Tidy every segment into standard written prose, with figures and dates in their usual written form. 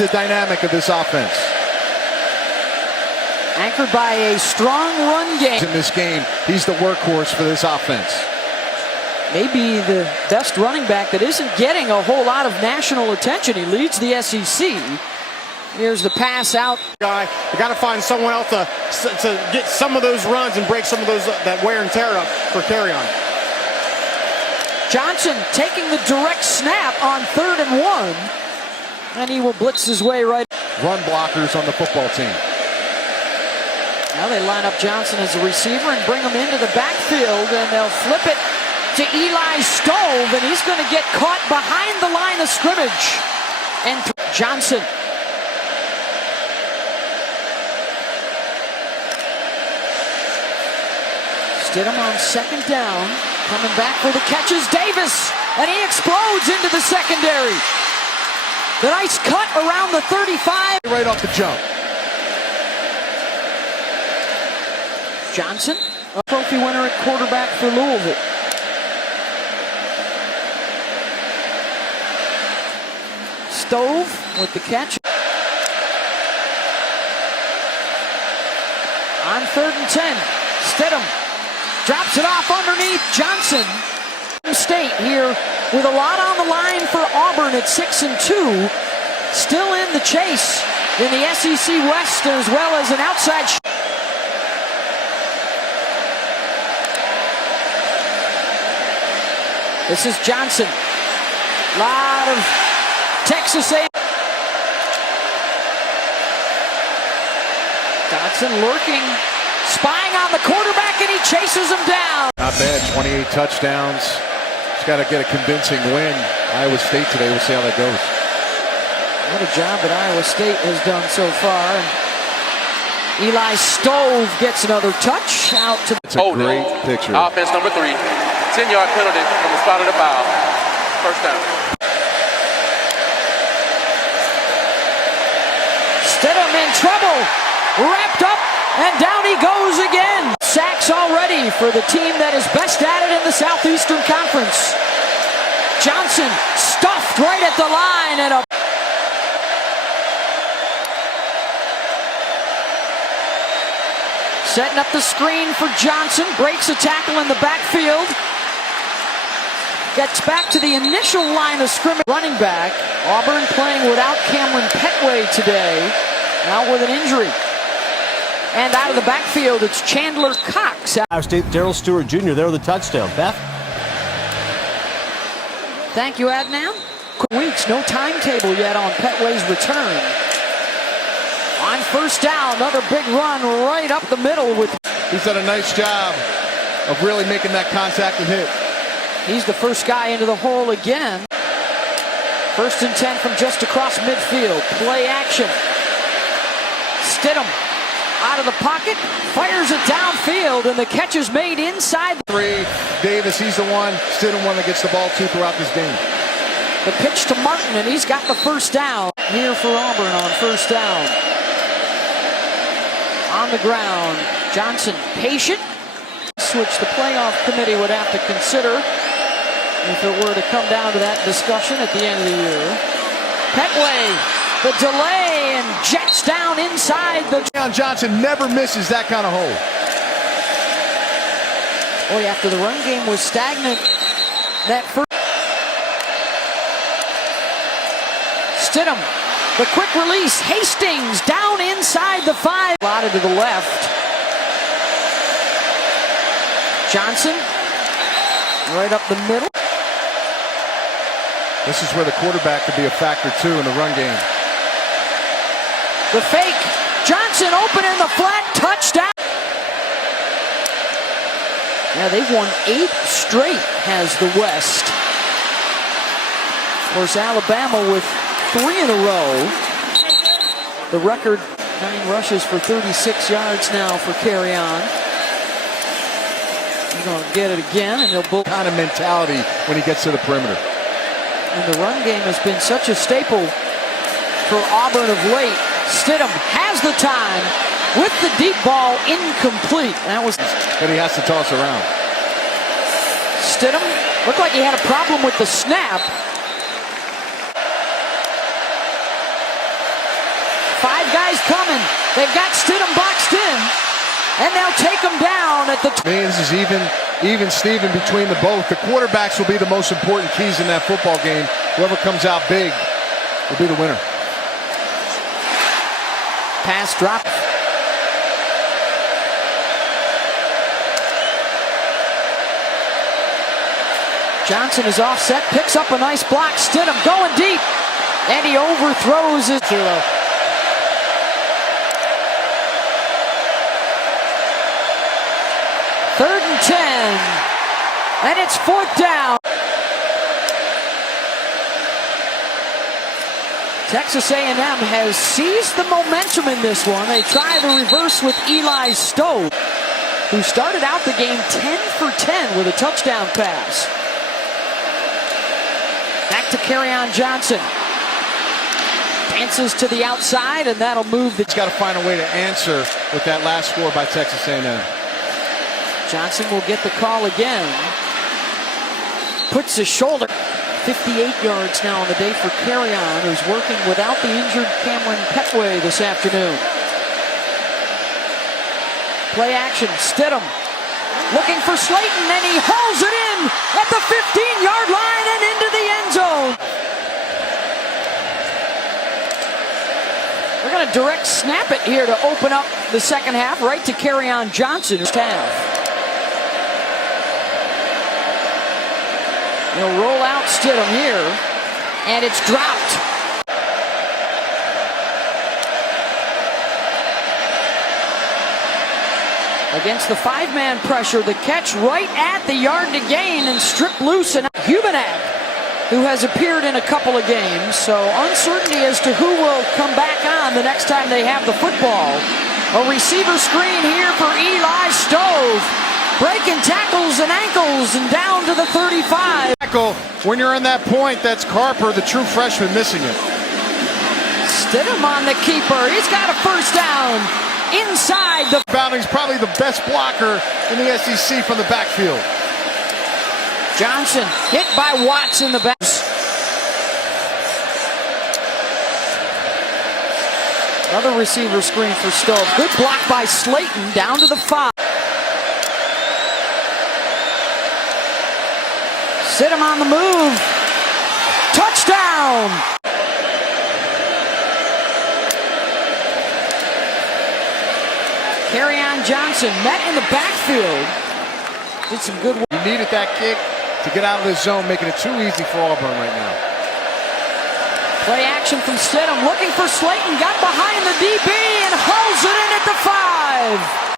the dynamic of this offense. Anchored by a strong run game. In this game, he's the workhorse for this offense. Maybe the best running back that isn't getting a whole lot of national attention. He leads the SEC. Here's the pass out. You got to find someone else to get some of those runs and break some of those that wear and tear up for carry on. Johnson taking the direct snap on 3rd and 1. And he will blitz his way right. Run blockers on the football team. Now they line up Johnson as a receiver and bring him into the backfield, and they'll flip it to Eli Stove, and he's going to get caught behind the line of scrimmage. And Johnson. Stidham on 2nd down, coming back for the catches, Davis, and he explodes into the secondary. The nice cut around the 35. Right off the jump. Johnson, a trophy winner at quarterback for Louisville. Stove with the catch. On 3rd and 10, Stidham drops it off underneath Johnson. State here with a lot on the line for Auburn at 6-2. Still in the chase in the SEC West, as well as an outside. This is Johnson. Lot of Texas A. Johnson lurking, spying on the quarterback, and he chases him down. Not bad, 28 touchdowns. He's got to get a convincing win. Iowa State today, we'll see how that goes. What a job that Iowa State has done so far. And Eli Stove gets another touch out to. It's a great picture. Offense number 3. 10-yard penalty from the spot of the foul. First down. Stidham in trouble. Wrapped up, and down he goes again. Sacks already for the team that is best at it in the Southeastern Conference. Johnson stuffed right at the line, and a setting up the screen for Johnson. Breaks a tackle in the backfield. Gets back to the initial line of scrimmage. Running back. Auburn playing without Cameron Petway today. Out with an injury. And out of the backfield, it's Chandler Cox. Iowa State, Darrell Stewart Jr. there with the touchdown. Beth? Thank you, Adnan. Weeks, no timetable yet on Petway's return. On 1st down, another big run right up the middle. He's done a nice job of really making that contact and hit. He's the first guy into the hole again. 1st and 10 from just across midfield. Play action. Stidham out of the pocket, fires it downfield, and the catch is made inside. 3, Davis, he's the one. Stidham one that gets the ball to throughout this game. The pitch to Martin, and he's got the 1st down here for Auburn on 1st down. On the ground, Johnson patient. Switch the playoff committee would have to consider if it were to come down to that discussion at the end of the year. Petway, the delay, and jets down inside the. Johnson never misses that kind of hole. Boy, after the run game was stagnant, that first. Stidham, the quick release, Hastings down inside the 5. Slotted to the left. Johnson, right up the middle. This is where the quarterback could be a factor too in the run game. The fake, Johnson open in the flat, touchdown. Yeah, they've won 8 straight, has the West. Of course, Alabama with 3 in a row. The record, 9 rushes for 36 yards now for carry on. He's going to get it again, and they'll both. Kind of mentality when he gets to the perimeter. And the run game has been such a staple for Auburn of late. Stidham has the time with the deep ball, incomplete. That was. But he has to toss around. Stidham looked like he had a problem with the snap. guys coming. They've got Stidham boxed in, and they'll take him down at the... Man, this is even Steven between the both. The quarterbacks will be the most important keys in that football game. Whoever comes out big will be the winner. Pass drop. Johnson is offset, picks up a nice block. Stidham going deep, and he overthrows it. Too low. Third and 10, and it's fourth down. Texas A&M has seized the momentum in this one. They try the reverse with Eli Stove, who started out the game 10 for 10 with a touchdown pass. Back to Kerryon Johnson. Dances to the outside, and that'll move the... He's got to find a way to answer with that last score by Texas A&M. Johnson will get the call again. Puts his shoulder. 58 yards now on the day for Kerryon, who's working without the injured Cameron Petway this afternoon. Play action, Stidham looking for Slayton, and he hauls it in at the 15-yard line and into the end zone. We're going to direct snap it here to open up the second half, right to Kerryon Johnson. He'll roll out Stidham here, and it's dropped. Against the five-man pressure, the catch right at the yard to gain and stripped loose. And Hubenak, who has appeared in a couple of games, so uncertainty as to who will come back on the next time they have the football. A receiver screen here for Eli Stove. Breaking tackles and ankles and down to the 35. When you're in that point, that's Carper, the true freshman, missing it. Stidham on the keeper. He's got a first down inside the... Bounding's probably the best blocker in the SEC from the backfield. Johnson hit by Watts in the back. Another receiver screen for Stove. Good block by Slayton down to the 5. Stidham on the move. Touchdown! Kerryon Johnson met in the backfield. Did some good work. He needed that kick to get out of the zone, making it too easy for Auburn right now. Play action from Stidham, looking for Slayton. Got behind the DB and hauls it in at the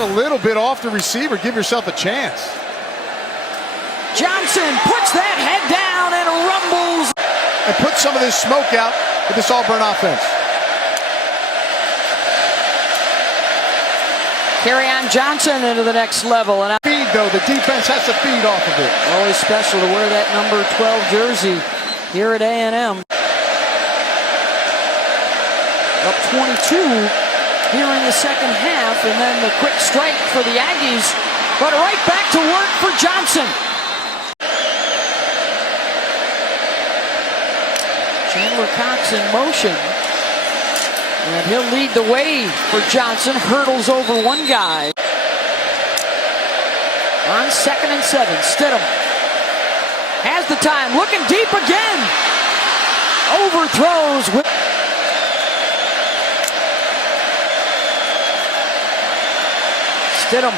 5. A little bit off the receiver. Give yourself a chance. Johnson puts that head down and rumbles. And put some of this smoke out with this Auburn offense. Kerryon Johnson into the next level. And Feed, though. The defense has to feed off of it. Always special to wear that number 12 jersey here at A&M. Up 22 here in the second half. And then the quick strike for the Aggies. But right back to work for Johnson. Chandler Cox in motion, and he'll lead the way for Johnson. Hurdles over one guy. On 2nd and 7, Stidham has the time, looking deep again. Overthrows with... Stidham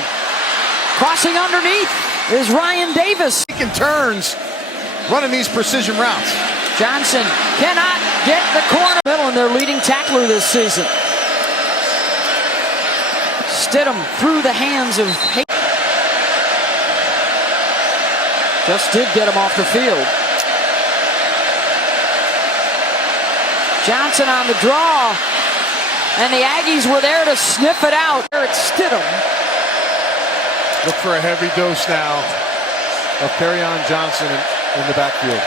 crossing underneath is Ryan Davis. Taking turns, running these precision routes. Johnson cannot get the corner middle, and their leading tackler this season. Stidham through the hands of Hayden. Just did get him off the field. Johnson on the draw, and the Aggies were there to sniff it out. It's Stidham. Look for a heavy dose now of Kerryon Johnson in the backfield.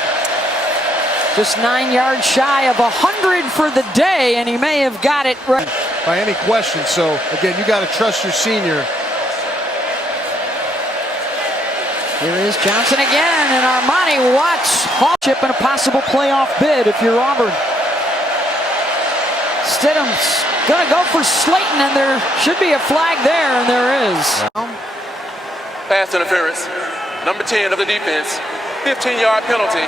Just 9 yards shy of 100 for the day, and he may have got it right. By any question, so again, you got to trust your senior. Here is Johnson again, and Armani Watts hardship and a possible playoff bid if you're Auburn. Stidham's gonna go for Slayton, and there should be a flag there, and there is. Pass interference. Number 10 of the defense. 15-yard penalty.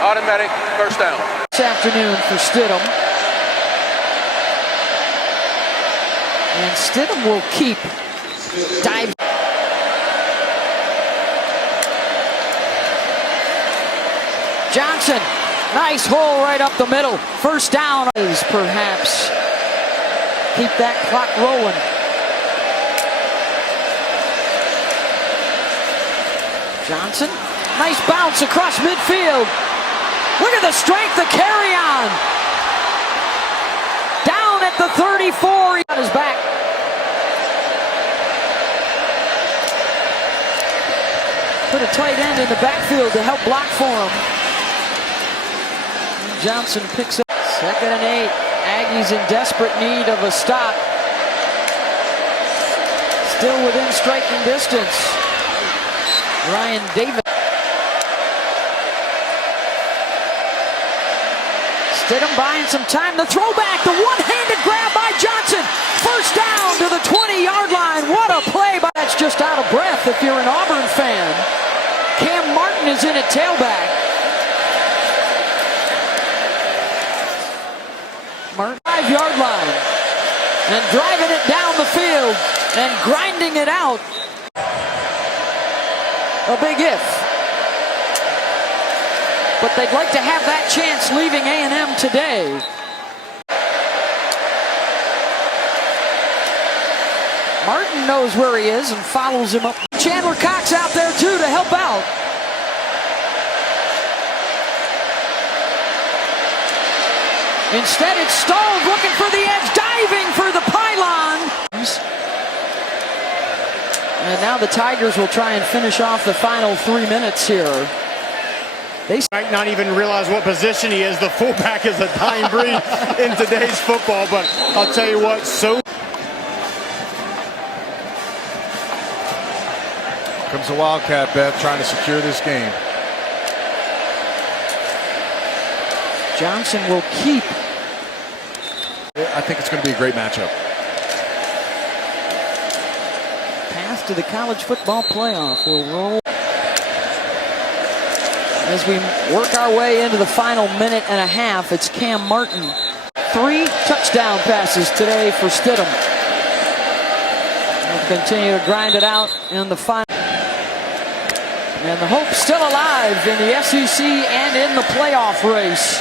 Automatic first down. This afternoon for Stidham. And Stidham will keep. Dive. Johnson, nice hole right up the middle. First down is perhaps keep that clock rolling. Johnson, nice bounce across midfield. Look at the strength of carry on. Down at the 34, on his back. Put a tight end in the backfield to help block for him. Johnson picks up 2nd and 8. Aggies in desperate need of a stop. Still within striking distance. Ryan Davis. Stidham buying some time. The throwback, the one-handed grab by Johnson. First down to the 20-yard line. What a play! That's just out of breath if you're an Auburn fan. Cam Martin is in at tailback. Martin, 5-yard line. And driving it down the field and grinding it out. A big if. But they'd like to have that chance leaving A&M today. Martin knows where he is and follows him up. Chandler Cox out there too to help out. Instead it's Stove looking for the edge, diving for the pylon. And now the Tigers will try and finish off the final 3 minutes here. They might not even realize what position he is. The fullback is a dying breed in today's football, but I'll tell you what, so Comes the Wildcat, Beth, trying to secure this game. Johnson will keep. I think it's going to be a great matchup. Path to the college football playoff will roll. As we work our way into the final minute and a half, it's Cam Martin. 3 touchdown passes today for Stidham. We'll continue to grind it out in the final. And the hope still alive in the SEC and in the playoff race.